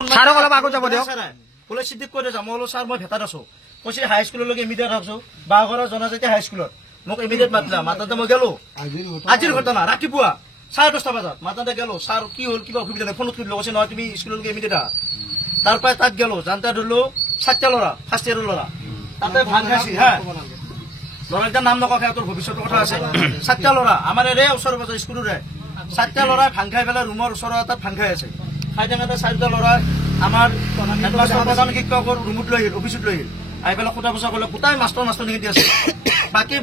ছাৰক অলপ আগত যাব দিয়ক। বোলে চিদ্দিক কৈ যাম মই ছাৰ মই ভেটাত আছো কৈছে হাইস্কুললৈকে ইমিডিয়েট আছো বাঘৰৰ জনজাতি হাইস্কুলত মোক ইমিডিয়েট মাতিলা মাতাতে মই গেলো আজিৰ ঘটনা ৰাতিপুৱা 10:30 বজাত মাতাতে গেলো ছাৰ কি হল কিবা অসুবিধা নাই ফোনত কৰিলো কৈছে নহয় তুমি স্কুললৈকে ইমিডিয়েট আহা তাৰ পৰা তাত গেলো জানতে ধৰিলো 7টা ল'ৰা ফাৰ্ষ্ট ইয়াৰৰ ল'ৰা তাতে ভাং খাইছি হা ল'ৰাকেইটাৰ নাম নকওঁ সিহঁতৰ ভৱিষ্যতৰ কথা আছে 7টা ল'ৰা আমাৰ এৰে ওচৰ পাজৰ স্কুলৰে 7টা ল'ৰাই ভাং খাই পেলাই ৰুমৰ ওচৰত তাত ভাং খাই আছে খাই থাকোঁতে 4টা ল'ৰাই আমাৰ প্ৰধান শিক্ষকৰ ৰুমত লৈ আহিল অফিচত লৈ আহিল আহি পেলাই সোধা পোছা কৰিলে গোটাই মাষ্টৰ নিগেটি আছে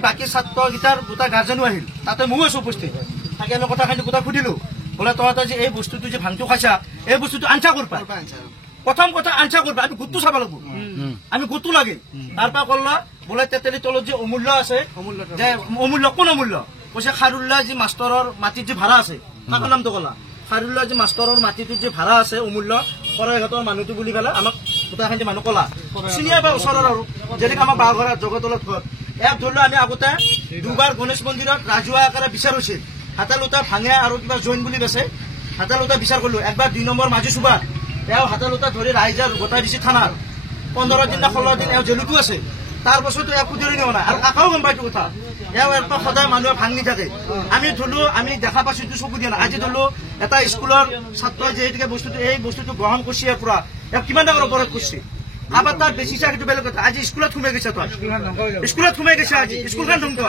বাকী ছাত্ৰকেইটাৰ গোটাই গাৰ্জেনো আহিল তাতে ময়ো আছো উপস্থিত তাকে আমি কথাখিনি গোটাই সুধিলো বোলে তহঁতে যে এই বস্তুটো যে ভাংটো খাইছা এই বস্তুটো আনচা কৰবা প্ৰথম কথা আনচা কৰবা আমি গোটটো চাব লাগিব আমি গোটটো লাগে তাৰ পৰা কলা বোলে তেতেলি তলত যে অমূল্য আছে যে অমূল্য কোন অমূল্য কৈছে খাৰুল্লাহ যি মাষ্টৰৰ মাটিত যে ভাড়া আছে তাকৰ নামটো কলা খাৰুল্লাহ যি মাষ্টৰৰ মাটিটো যে ভাড়া আছে অমূল্য শৰাইঘাটৰ মানুহটো বুলি পেলাই আমাক গোটাইখিনি মানুহ কলা চিনিয়া বা ওচৰৰ আৰু যেনেকৈ আমাৰ বাঘৰত জগতলত ঘৰ ইয়াক ধৰিলো আমি আগতে দুবাৰ গণেশ মন্দিৰত ৰাজহুৱা আকাৰে বিচাৰ হৈছিল হাতালোটা ভাঙে আৰু কিবা জৈন বুলি কৈছে হাতালোটা বিচাৰ কৰিলো একবাৰ 2 নম্বৰ মাজু চুবাৰ এওঁ হাতালোটা ধৰি ৰাইজৰ গোটাই দিছে থানাৰ 15 দিন না 16 দিন এওঁ জেলুতো আছে তাৰ পাছতো একো দেৰি হোৱা নাই আৰু কাকাও গম পাইছো কথা এওঁ একদম সদায় মানুহে ভাঙি থাকে আমি ধৰিলো আমি দেখা পাইছো চকু দিয়া নাই আজি ধৰিলো এটা স্কুলৰ ছাত্ৰই যে এই বস্তুটো গ্ৰহণ কৰিছে ইয়াৰ পৰা এওঁ কিমান ডাঙৰ অপৰাধ কৰিছে আবার তার বেশি চাকরি বেলেগ কথা আজি স্কুলত সোমাই গেছে তোর স্কুলত সোমাই গেছে আজি স্কুলখন ধ্বংস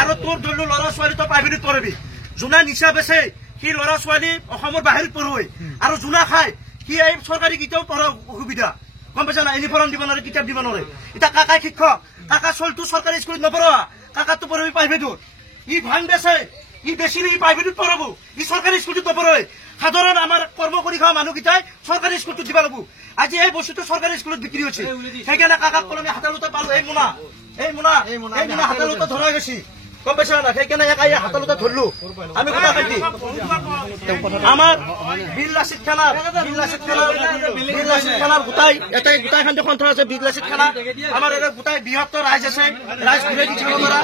আৰু তোৰ ধৰিলো ল'ৰা ছোৱালী তই প্ৰাইভেটত পঢ়িবি যোনা নিচা বেচে সি ল'ৰা ছোৱালী অসমৰ বাহিৰত পঢ়ুৱৈ আৰু যোনা খায় সি এই চৰকাৰী কিতাপ পঢ়া অসুবিধা গম পাইছা না ইউনিফৰ্ম দিব নোৱাৰে কিতাপ দিব নোৱাৰে এতিয়া কাকাই শিক্ষক কাকা চলটো চৰকাৰী স্কুলত নপঢ়া কাকাতো পঢ়িবি প্ৰাইভেটত ই ভাং বেচে ই বেচিলে ই প্ৰাইভেটত পঢ়াব ই চৰকাৰী স্কুলত নপঢ়ে সাধাৰণ আমাৰ কৰ্ম কৰি খোৱা মানুহকেইটাই চৰকাৰী স্কুলটোত দিব লাগিব আজি এই বস্তুটো চৰকাৰী স্কুলত বিক্ৰী হৈছে সেইকাৰণে কাকাক কলমে হাতালোটা পালো এই মোনা হাতালোটা ধৰা গৈছে গম পাইছা না সেইকাৰণে হাতালোটা ধৰিলো আমি কথা পাতি আমাৰ বিল্লাচিত থানাৰ গোটাই এটাই গোটাই খান্দি সন্থ আছে বিল্লাচিত থানা আমাৰ এনে গোটাই বৃহত্তৰ ৰাইজ আছে ৰাইজ ঘূৰাই দি থাকিব পৰা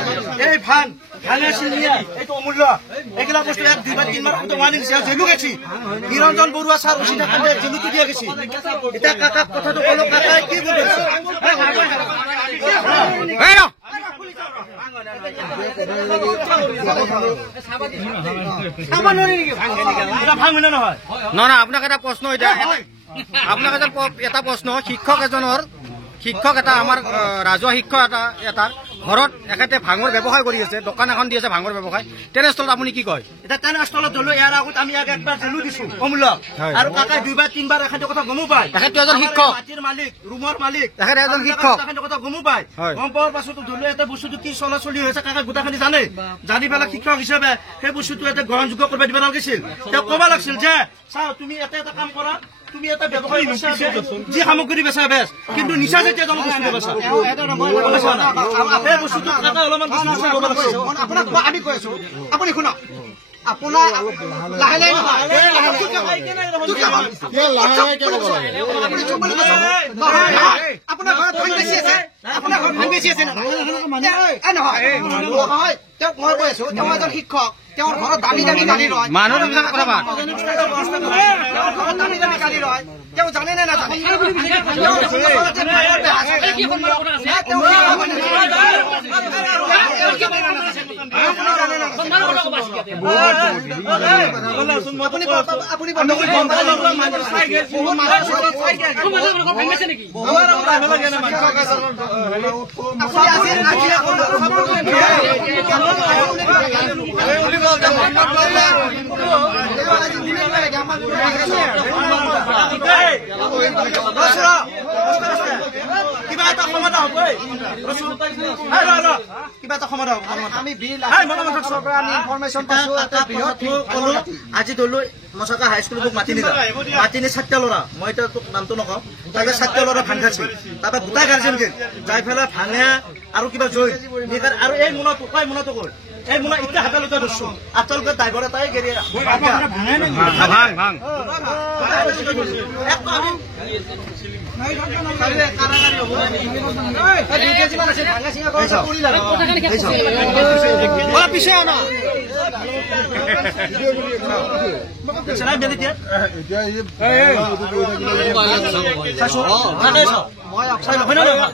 এই ভাঙে চিনিয়া এইটো অমূল্য এইগিলা বস্তু 1 2 3 বাৰ ওৱানিং দিছে জেলু গেছি নিৰঞ্জন বৰুৱা ছাৰ উচি থাকোঁতে জেলুটো দিয়া গেছি এতিয়া কাকাক কথাটো কলো কাকাই কি কৰিব নহয় আপোনাক এটা প্ৰশ্ন এতিয়া আপোনাক এটা প্ৰশ্ন শিক্ষক এটা আমাৰ ৰাজহুৱা শিক্ষক এটা ঘৰত এখেতে ভাঙৰ ব্যৱসায় কৰি আছে দোকান এখন দি আছে ভাঙৰ ব্যৱসায় তেনেস্থলত আপুনি কি কয় এতিয়া তেনেস্থলত ধৰিলো ইয়াৰ আগত আমি একবাৰ জেলু দিছো অমূল্য আৰু কাকাই 2 বাৰ 3 বাৰ এখেতে কথা গমো পায় এখেতে এজন শিক্ষক মাটিৰ মালিক ৰুমৰ মালিক এখেতে এজন শিক্ষক এখেতে কথা গমো পায় গম পোৱাৰ পাছতো ধৰিলো এটা বস্তুটো কি চলাচলি হৈছে কাকাই গোটাখিনি জানে জানি পেলাই শিক্ষক হিচাপে সেই বস্তুটো এটা গ্ৰহণযোগ্য কৰিব দিব নালাগিছিল তেওঁ ক'ব লাগিছিল যে চাও তুমি এটা কাম কৰা তুমি এটা ব্যৱসায়ী যি সামগ্ৰী বেচা বেচ কিন্তু নিচা জাতীয় বস্তু বেচা সেই বস্তুটো অলপমান আপোনাক আমি কৈ আছো আপুনি শুনক আপোনাৰ লাহে লাহে আপোনাৰ ঘৰত ভাং বেছি আছে আপোনাৰ ঘৰত ভাং বেছি আছে নহয় তেওঁক মই কৈ আছো তেওঁ এজন শিক্ষক তেওঁৰ ঘৰত দামী দামী গাড়ী ৰয় মানুহ কথা দামী দামী গাড়ী ৰয় তেওঁ জানে নে নাজানে কিবা এটা সমাধান হ'ব কিবা এটা সমাধান আমি ইনফৰমেশ্যন আজি ধৰিলো মচকা হাইস্কুলত মাতি নিলা মাতি নি 7টা ল'ৰা মই এতিয়া তোক নামটো নকওঁ তাকে 7টা ল'ৰা ভাং খাইছে তাৰপৰা গোটাই গাৰ্জেন গেল যাই পেলাই ভাঙে আৰু কিবা জয় আৰু এই মোনাটো কয় এই মোনা এতিয়া হাতালোটা ধৰছো আচলতে ড্ৰাইভাৰ এটাই গেৰি পিছে আনা চাইছো তাতে চাওঁ চাই হয় নে নহয়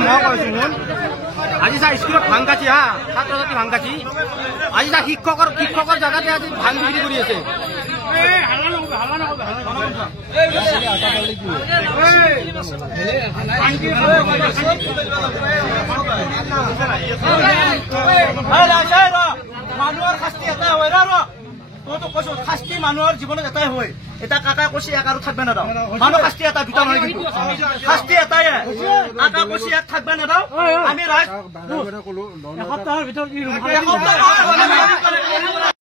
মই কৈছো শুন আজি চা স্কুলত ভাং কাটি হা ছাত্ৰ ছাত্ৰী ভাং কাটি আজি চা শিক্ষকৰ জেগাতে আজি ভাং বিক্ৰী কৰি আছে মানুহৰ শাস্তি এটাই হয় ৰ তইতো কৈছো শাস্তি মানুহৰ জীৱনত এটাই হয় এটা কাকা কৈছে এক আৰু থাকবে নাদাও মানুহ শাস্তি এটা দুটা নহয় কিন্তু শাস্তি এটাই কাকা কৈছে এক থাকবে নাদাও আমি ৰাইজ এসপ্তাহৰ ভিতৰত